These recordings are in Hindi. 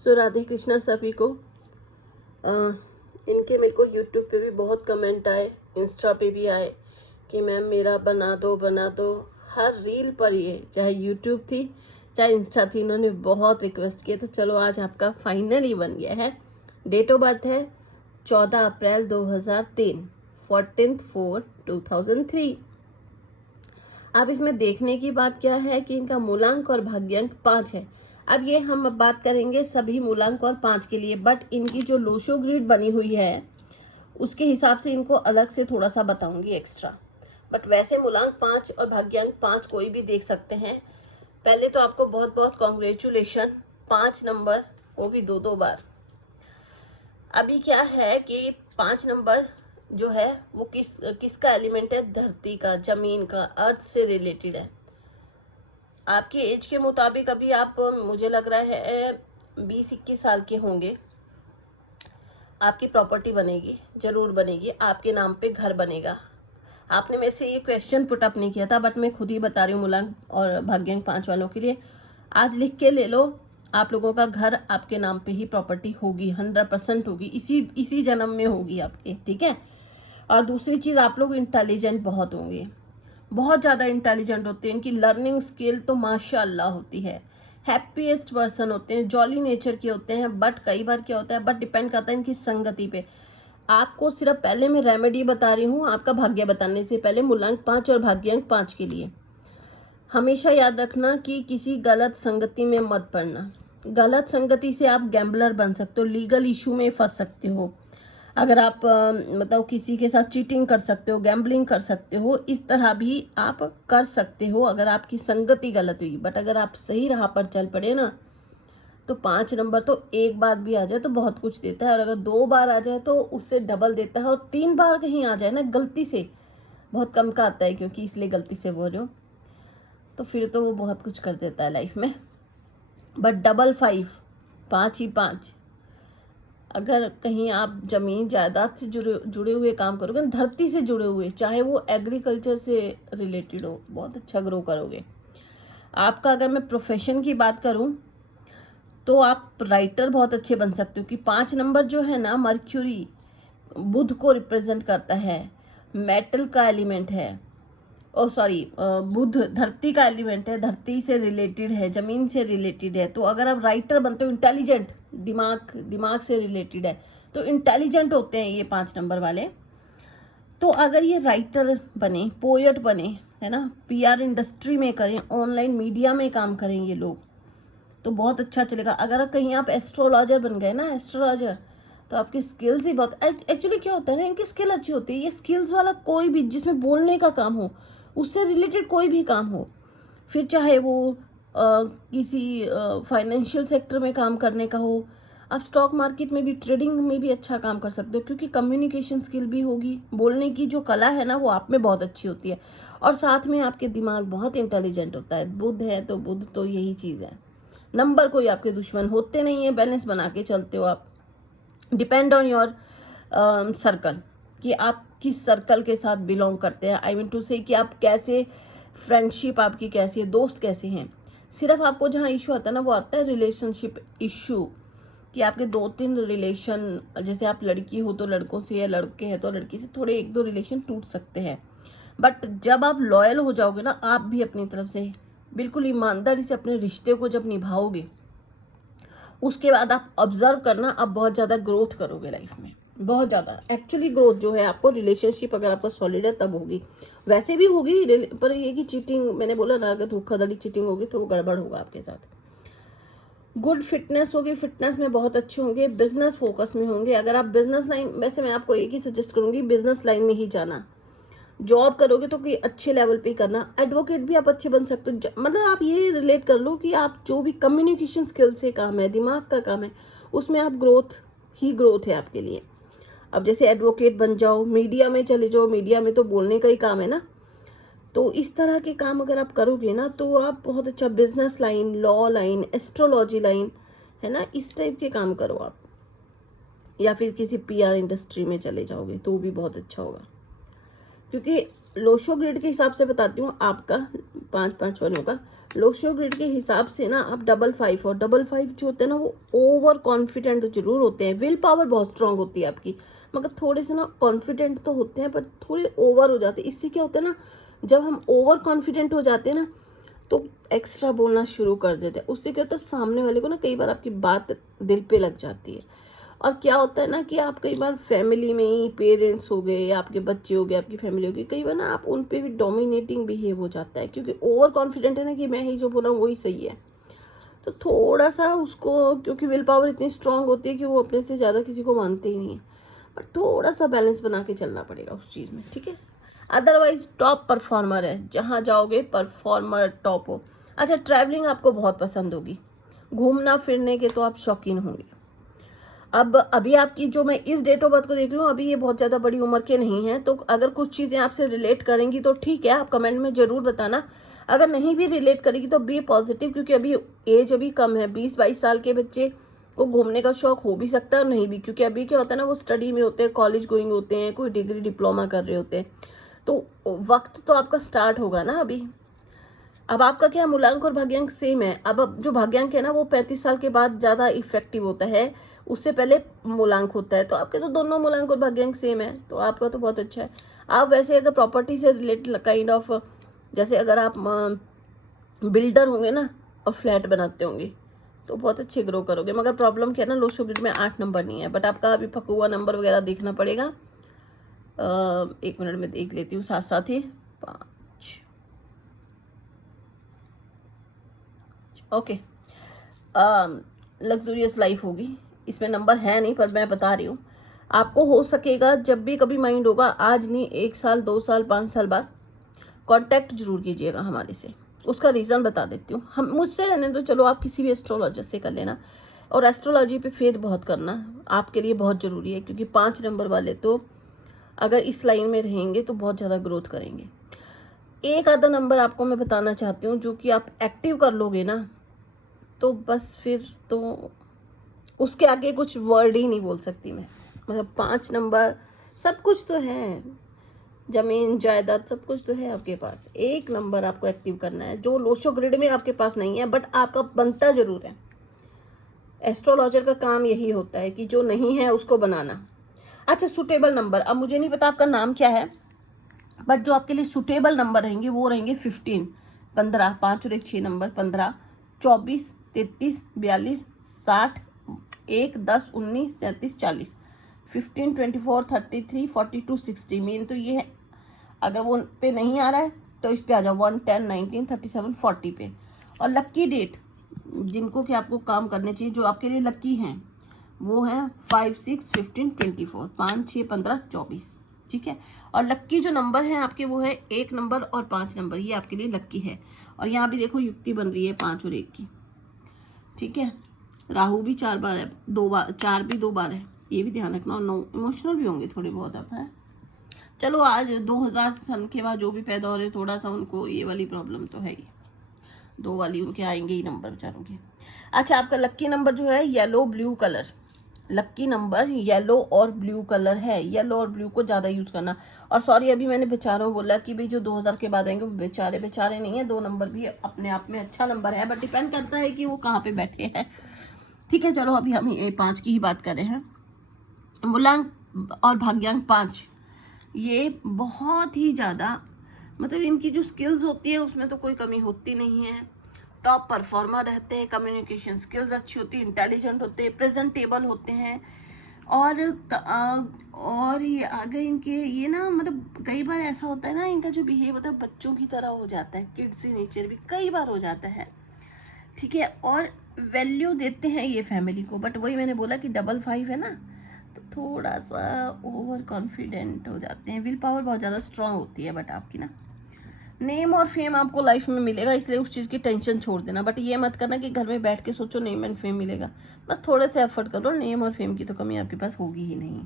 सो राधे कृष्णा सभी को। इनके मेरे को यूट्यूब पे भी बहुत कमेंट आए, इंस्टा पे भी आए कि मैम मेरा बना दो। हर रील पर ये, चाहे यूट्यूब थी चाहे इंस्टा थी, इन्होंने बहुत रिक्वेस्ट किए। तो चलो आज आपका फाइनली बन गया है। डेट ऑफ बर्थ है 14 अप्रैल 2003, 14/4/2003। अब इसमें देखने की बात क्या है कि इनका मूलांक और भाग्यांक 5 है। अब ये हम बात करेंगे सभी मूलांक और 5 के लिए, बट इनकी जो लोशो ग्रिड बनी हुई है उसके हिसाब से इनको अलग से थोड़ा सा बताऊंगी एक्स्ट्रा। बट वैसे मूलांक 5 और भाग्यांक 5 कोई भी देख सकते हैं। पहले तो आपको बहुत बहुत कॉन्ग्रेचुलेशन, 5 नंबर, वो भी दो बार। अभी क्या है कि 5 नंबर जो है वो किसका एलिमेंट है? धरती का, जमीन का, अर्थ से रिलेटेड है। आपकी एज के मुताबिक अभी आप, मुझे लग रहा है 20-21 साल के होंगे। आपकी प्रॉपर्टी बनेगी, जरूर बनेगी, आपके नाम पे घर बनेगा। आपने मेरे से ये क्वेश्चन पुट अप नहीं किया था, बट मैं खुद ही बता रही हूँ मूलांक और भाग्यांक 5 वालों के लिए। आज लिख के ले लो, आप लोगों का घर आपके नाम पे ही प्रॉपर्टी होगी, 100% होगी, इसी जन्म में होगी आपके, ठीक है। और दूसरी चीज़, आप लोग इंटेलिजेंट बहुत होंगे, बहुत ज़्यादा इंटेलिजेंट होते हैं। इनकी लर्निंग स्किल तो माशाल्लाह होती है। हैप्पीएस्ट पर्सन होते हैं, जॉली नेचर के होते हैं। बट कई बार क्या होता है, बट डिपेंड करता है इनकी संगति पे। आपको सिर्फ पहले मैं रेमेडी बता रही हूँ, आपका भाग्य बताने से पहले। मूलांक 5 और भाग्यांक 5 के लिए हमेशा याद रखना कि किसी गलत संगति में मत पड़ना। गलत संगति से आप गैम्बलर बन सकते हो, लीगल इशू में फंस सकते हो। अगर आप मतलब किसी के साथ चीटिंग कर सकते हो, गैम्बलिंग कर सकते हो, इस तरह भी आप कर सकते हो अगर आपकी संगति गलत हुई। बट अगर आप सही राह पर चल पड़े ना, तो 5 नंबर तो एक बार भी आ जाए तो बहुत कुछ देता है, और अगर 2 बार आ जाए तो उससे डबल देता है, और 3 बार कहीं आ जाए ना गलती से, बहुत कम का आता है क्योंकि इसलिए गलती से बोल रहे हो, तो फिर तो वो बहुत कुछ कर देता है लाइफ में। बट डबल 5, 5 ही 5, अगर कहीं आप जमीन जायदाद से जुड़े हुए काम करोगे, धरती से जुड़े हुए, चाहे वो एग्रीकल्चर से रिलेटेड हो, बहुत अच्छा ग्रो करोगे। आपका अगर मैं प्रोफेशन की बात करूं तो आप राइटर बहुत अच्छे बन सकते हो, कि 5 नंबर जो है ना, मर्क्यूरी बुध को रिप्रेजेंट करता है, मेटल का एलिमेंट है, ओ सॉरी, बुध धरती का एलिमेंट है, धरती से रिलेटेड है, जमीन से रिलेटेड है। तो अगर आप राइटर बनते हो, इंटेलिजेंट, दिमाग से रिलेटेड है, तो इंटेलिजेंट होते हैं ये 5 नंबर वाले। तो अगर ये राइटर बने, पोएट बने, है ना, पीआर इंडस्ट्री में करें, ऑनलाइन मीडिया में काम करें ये लोग, तो बहुत अच्छा चलेगा। अगर कहीं आप एस्ट्रोलॉजर बन गए ना, एस्ट्रोलॉजर, तो आपकी स्किल्स ही बहुत, एक्चुअली क्या होता है ना, इनकी स्किल अच्छी होती है। ये स्किल्स वाला कोई भी जिसमें बोलने का काम हो, उससे रिलेटेड कोई भी काम हो, फिर चाहे वो किसी फाइनेंशियल सेक्टर में काम करने का हो, आप स्टॉक मार्केट में भी, ट्रेडिंग में भी अच्छा काम कर सकते हो, क्योंकि कम्युनिकेशन स्किल भी होगी, बोलने की जो कला है ना वो आप में बहुत अच्छी होती है। और साथ में आपके दिमाग बहुत इंटेलिजेंट होता है। बुध है तो बुध तो यही चीज़ है। नंबर कोई आपके दुश्मन होते नहीं है, बैलेंस बना के चलते हो आप। डिपेंड ऑन योर सर्कल, कि आप किस सर्कल के साथ बिलोंग करते हैं। आई मीन टू से कि आप कैसे, फ्रेंडशिप आपकी कैसी है, दोस्त कैसे हैं। सिर्फ आपको जहाँ इशू आता है ना, वो आता है रिलेशनशिप इशू, कि आपके 2-3 रिलेशन, जैसे आप लड़की हो तो लड़कों से, या लड़के हैं तो लड़की से, थोड़े 1-2 रिलेशन टूट सकते हैं। बट जब आप लॉयल हो जाओगे ना, आप भी अपनी तरफ से बिल्कुल ईमानदारी से अपने रिश्ते को जब निभाओगे, उसके बाद आप ऑब्जर्व करना, आप बहुत ज़्यादा ग्रोथ करोगे लाइफ में, बहुत ज़्यादा। एक्चुअली ग्रोथ जो है आपको, रिलेशनशिप अगर आपका सॉलिड है तब होगी, वैसे भी होगी, पर ये कि चीटिंग, मैंने बोला ना, अगर धोखाधड़ी चीटिंग होगी तो वो गड़बड़ होगा आपके साथ। गुड फिटनेस होगी, फिटनेस में बहुत अच्छे होंगे, बिजनेस फोकस में होंगे। अगर आप बिजनेस लाइन, वैसे मैं आपको एक ही सजेस्ट करूंगी, बिजनेस लाइन में ही जाना। जॉब करोगे तो कोई अच्छे लेवल पे करना। एडवोकेट भी आप अच्छे बन सकते हो, मतलब आप ये रिलेट कर लो कि आप जो भी कम्युनिकेशन स्किल से काम है, दिमाग का काम है, उसमें आप ग्रोथ ही ग्रोथ है आपके लिए। अब जैसे एडवोकेट बन जाओ, मीडिया में चले जाओ, मीडिया में तो बोलने का ही काम है ना, तो इस तरह के काम अगर आप करोगे ना, तो आप बहुत अच्छा, business line, law line, astrology line, है ना, इस टाइप के काम करो आप। या फिर किसी पीआर इंडस्ट्री में चले जाओगे तो भी बहुत अच्छा होगा, क्योंकि लोशो ग्रिड के हिसाब से बताती हूँ आपका 5-5 वालों का। लोशो ग्रिड के हिसाब से ना आप 5-5 और 5-5 जो होते हैं ना वो ओवर कॉन्फिडेंट जरूर होते हैं। विल पावर बहुत स्ट्रांग होती है आपकी, मगर थोड़े से ना कॉन्फिडेंट तो होते हैं पर थोड़े ओवर हो जाते हैं। इससे क्या होता है ना, जब हम ओवर कॉन्फिडेंट हो जाते हैं ना तो एक्स्ट्रा बोलना शुरू कर देते हैं। उससे क्या होता है, सामने वाले को ना कई बार आपकी बात दिल पे लग जाती है। और क्या होता है ना कि आप कई बार फैमिली में ही, पेरेंट्स हो गए या आपके बच्चे हो गए, आपकी फैमिली हो गई, कई बार ना आप उन पे भी डोमिनेटिंग बिहेव हो जाता है, क्योंकि ओवर कॉन्फिडेंट है ना कि मैं ही जो बोल रहा हूँ वही सही है। तो थोड़ा सा उसको, क्योंकि विल पावर इतनी स्ट्रांग होती है कि वो अपने से ज़्यादा किसी को मानते ही नहीं है, पर थोड़ा सा बैलेंस बना के चलना पड़ेगा उस चीज़ में, ठीक है। अदरवाइज टॉप परफॉर्मर है, जहाँ जाओगे परफॉर्मर टॉप हो। अच्छा, ट्रैवलिंग आपको बहुत पसंद होगी, घूमना फिरने के तो आप शौकीन होंगे। अब अभी आपकी जो, मैं इस डेट ऑफ बर्थ को देख लूँ, अभी ये बहुत ज़्यादा बड़ी उम्र के नहीं हैं, तो अगर कुछ चीज़ें आपसे रिलेट करेंगी तो ठीक है, आप कमेंट में ज़रूर बताना। अगर नहीं भी रिलेट करेगी तो बी पॉजिटिव, क्योंकि अभी एज अभी कम है। 20-22 साल के बच्चे को घूमने का शौक हो भी सकता है और नहीं भी, क्योंकि अभी क्या होता है ना, वो स्टडी में होते हैं, कॉलेज गोइंग होते हैं, कोई डिग्री डिप्लोमा कर रहे होते हैं, तो वक्त तो आपका स्टार्ट होगा ना अभी। अब आपका क्या, मूलांक और भाग्यांक सेम है। अब जो भाग्यांक है ना वो 35 साल के बाद ज़्यादा इफेक्टिव होता है, उससे पहले मूलांक होता है। तो आपके तो दोनों मूलांक और भाग्यांक सेम है, तो आपका तो बहुत अच्छा है। आप वैसे अगर प्रॉपर्टी से रिलेटेड काइंड ऑफ, जैसे अगर आप बिल्डर होंगे ना और फ्लैट बनाते होंगे तो बहुत अच्छे ग्रो करोगे। मगर प्रॉब्लम क्या है ना, लोशो ग्रिड में 8 नंबर नहीं है, बट आपका अभी पका हुआ नंबर वगैरह देखना पड़ेगा। 1 मिनट में देख लेती हूँ साथ साथ ही। 5, ओके। लग्जूरियस लाइफ होगी, इसमें नंबर है नहीं पर मैं बता रही हूँ आपको। हो सकेगा जब भी कभी माइंड होगा, आज नहीं 1 साल 2 साल 5 साल बाद कांटेक्ट जरूर कीजिएगा हमारे से। उसका रीज़न बता देती हूँ। हम मुझसे रहने तो चलो, आप किसी भी एस्ट्रोलॉजर से कर लेना, और एस्ट्रोलॉजी पे फेथ बहुत करना आपके लिए बहुत ज़रूरी है, क्योंकि 5 नंबर वाले तो अगर इस लाइन में रहेंगे तो बहुत ज़्यादा ग्रोथ करेंगे। एक आधा नंबर आपको मैं बताना चाहती हूँ, जो कि आप एक्टिव कर लोगे ना तो बस फिर तो उसके आगे कुछ वर्ड ही नहीं बोल सकती मैं। मतलब 5 नंबर सब कुछ तो है, जमीन जायदाद सब कुछ तो है आपके पास। 1 नंबर आपको एक्टिव करना है, जो लोशो ग्रिड में आपके पास नहीं है, बट आपका बनता जरूर है। एस्ट्रोलॉजर का काम यही होता है कि जो नहीं है उसको बनाना। अच्छा, सुटेबल नंबर, अब मुझे नहीं पता आपका नाम क्या है, बट जो आपके लिए सुटेबल नंबर रहेंगे वो रहेंगे 15, 15, 5 और 1 6 नंबर, 15, 24, 33, 42, 60, 1, 10, 19, 37, 40, 15, 24, 33, 42, 60। मेन तो ये है, अगर वो पे नहीं आ रहा है तो इस पे आ जाओ 1, 10, 19, 37, 40 पे। और लक्की डेट जिनको कि आपको काम करने चाहिए, जो आपके लिए लक्की हैं, वो है 5, 6, 15, 24, 5, 6, 15, 24, ठीक है। और लक्की जो नंबर है आपके वो है 1 नंबर और 5 नंबर, ये आपके लिए लक्की है। और यहाँ भी देखो युक्ति बन रही है 5 और 1 की, ठीक है। राहु भी 4 बार है, 2 बार, 4 भी 2 बार है, ये भी ध्यान रखना। और 9 इमोशनल भी होंगे थोड़े बहुत आप, है। चलो, आज 2000 सन के बाद जो भी पैदा हो रहे, थोड़ा सा उनको ये वाली प्रॉब्लम तो है ही, 2 वाली उनके आएंगे ही नंबर बेचारों के। अच्छा, आपका लक्की नंबर जो है येलो ब्लू कलर, लक्की नंबर येलो और ब्लू कलर है। येलो और ब्लू को ज़्यादा यूज़ करना। और सॉरी, अभी मैंने बेचारों बोला कि भाई जो 2000 के बाद आएंगे वो बेचारे, बेचारे नहीं है। 2 नंबर भी अपने आप में अच्छा नंबर है, बट डिपेंड करता है कि वो कहाँ पे बैठे हैं, ठीक है। चलो, अभी हम ये 5 की ही बात कर रहे हैं। मूलांक और भाग्यांक 5, ये बहुत ही ज़्यादा, मतलब इनकी जो स्किल्स होती है उसमें तो कोई कमी होती नहीं है। टॉप परफॉर्मर रहते हैं, कम्युनिकेशन स्किल्स अच्छी होती है, इंटेलिजेंट होते हैं, प्रेजेंटेबल होते हैं। और ये आगे इनके ये ना, मतलब कई बार ऐसा होता है ना, इनका जो बिहेव होता है बच्चों की तरह हो जाता है, किड्स इन नेचर भी कई बार हो जाता है, ठीक है। और वैल्यू देते हैं ये फैमिली को, बट वही मैंने बोला कि 5-5 है ना, तो थोड़ा सा ओवर कॉन्फिडेंट हो जाते हैं। विल पावर बहुत ज़्यादा स्ट्रांग होती है, बट आपकी ना नेम और फेम आपको लाइफ में मिलेगा, इसलिए उस चीज़ की टेंशन छोड़ देना। बट ये मत करना कि घर में बैठ के सोचो नेम एंड फेम मिलेगा, बस थोड़े से एफर्ट करो। नेम और फेम की तो कमी आपके पास होगी ही नहीं।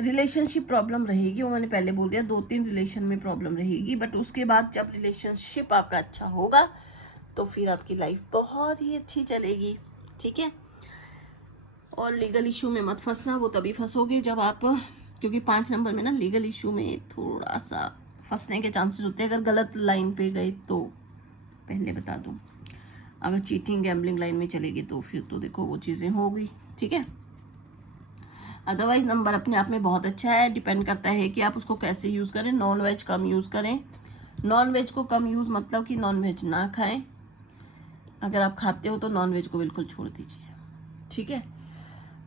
रिलेशनशिप प्रॉब्लम रहेगी, वो मैंने पहले बोल दिया, 2-3 रिलेशन में प्रॉब्लम रहेगी, बट उसके बाद जब रिलेशनशिप आपका अच्छा होगा तो फिर आपकी लाइफ बहुत ही अच्छी चलेगी, ठीक है। और लीगल इशू में मत फंसना, वो तभी फंसोगे जब आप, क्योंकि 5 नंबर में ना लीगल इशू में थोड़ा सा फंसने के चांसेस होते हैं अगर गलत लाइन पे गए तो। पहले बता दूं, अगर चीटिंग गैम्बलिंग लाइन में चलेगी तो फिर तो देखो वो चीज़ें होगी, ठीक है। अदरवाइज नंबर अपने आप में बहुत अच्छा है, डिपेंड करता है कि आप उसको कैसे यूज़ करें। नॉन वेज कम यूज़ करें, नॉन वेज को कम यूज़ मतलब कि नॉन वेज ना खाएं, अगर आप खाते हो तो नॉन वेज को बिल्कुल छोड़ दीजिए, ठीक है।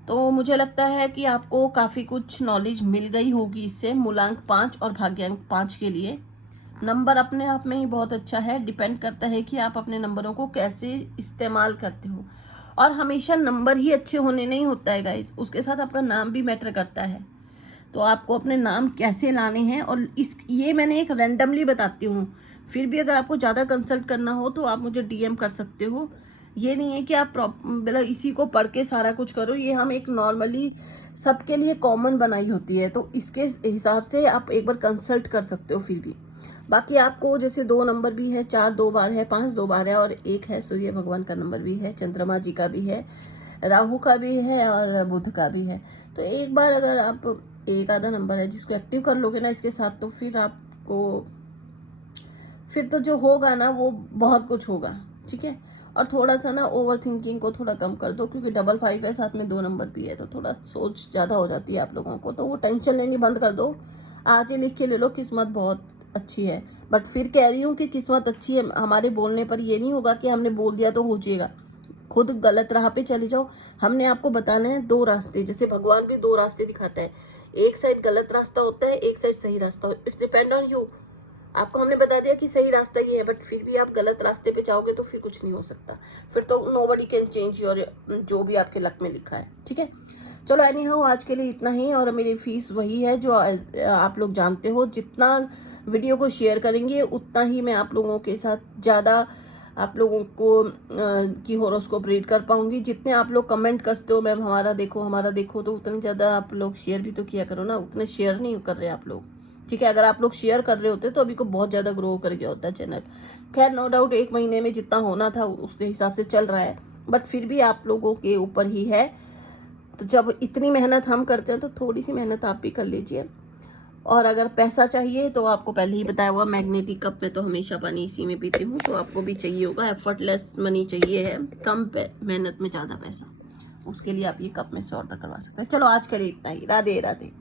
तो मुझे लगता है कि आपको काफ़ी कुछ नॉलेज मिल गई होगी इससे। मूलांक 5 और भाग्यांक 5 के लिए नंबर अपने आप में ही बहुत अच्छा है, डिपेंड करता है कि आप अपने नंबरों को कैसे इस्तेमाल करते हो। और हमेशा नंबर ही अच्छे होने नहीं होता है गाइस, उसके साथ आपका नाम भी मैटर करता है। तो आपको अपने नाम कैसे लाने हैं, और ये मैंने एक रैंडमली बताती हूँ, फिर भी अगर आपको ज़्यादा कंसल्ट करना हो तो आप मुझे डीएम कर सकते हो। ये नहीं है कि आप मतलब इसी को पढ़ के सारा कुछ करो, ये हम एक नॉर्मली सबके लिए कॉमन बनाई होती है, तो इसके हिसाब से आप एक बार कंसल्ट कर सकते हो। फिर भी बाकी आपको जैसे 2 नंबर भी है, 4 2 बार है, 5 2 बार है, और 1 है सूर्य भगवान का नंबर भी है, चंद्रमा जी का भी है, राहु का भी है और बुध का भी है। तो एक बार अगर आप एक आधा नंबर है जिसको एक्टिव कर लोगे ना इसके साथ, तो फिर आपको फिर तो जो होगा ना वो बहुत कुछ होगा, ठीक है। और थोड़ा सा ना ओवर थिंकिंग को थोड़ा कम कर दो, क्योंकि 55 है, साथ में 2 नंबर भी है, तो थोड़ा सोच ज़्यादा हो जाती है आप लोगों को, तो वो टेंशन लेनी बंद कर दो। आज ही लिख के ले लो किस्मत बहुत अच्छी है, बट फिर कह रही हूँ कि किस्मत अच्छी है हमारे बोलने पर ये नहीं होगा कि हमने बोल दिया तो हो जाएगा। खुद गलत राह पे चले जाओ। हमने आपको बताना है 2 रास्ते, जैसे भगवान भी 2 रास्ते दिखाता है, एक साइड गलत रास्ता होता है, एक साइड सही रास्ता। It's depend on you. आपको हमने बता दिया कि सही रास्ता ये है, बट फिर भी आप गलत रास्ते पे जाओगे तो फिर कुछ नहीं हो सकता, फिर तो नोबडी कैन चेंज योर जो भी आपके लक में लिखा है, ठीक है। चलो एनी हाउ आज के लिए इतना ही, और मेरी फीस वही है जो आप लोग जानते हो। जितना वीडियो को शेयर करेंगे उतना ही मैं आप लोगों के साथ ज़्यादा आप लोगों को की हॉरोस्कोप रीड कर पाऊंगी। जितने आप लोग कमेंट करते हो मैम हमारा देखो, तो उतने ज़्यादा आप लोग शेयर भी तो किया करो ना, उतने शेयर नहीं कर रहे आप लोग, ठीक है। अगर आप लोग शेयर कर रहे होते तो अभी को बहुत ज़्यादा ग्रो कर गया होता चैनल। खैर नो डाउट 1 महीने में जितना होना था उसके हिसाब से चल रहा है, बट फिर भी आप लोगों के ऊपर ही है। तो जब इतनी मेहनत हम करते हैं तो थोड़ी सी मेहनत आप भी कर लीजिए। और अगर पैसा चाहिए तो आपको पहले ही बताया हुआ, मैग्नेटिक कप में तो हमेशा पानी इसी में पीती हूँ, तो आपको भी चाहिए होगा। एफर्टलेस मनी चाहिए है, कम मेहनत में ज़्यादा पैसा, उसके लिए आप ये कप में से ऑर्डर करवा सकते हैं। चलो आज के लिए इतना ही, राधे राधे।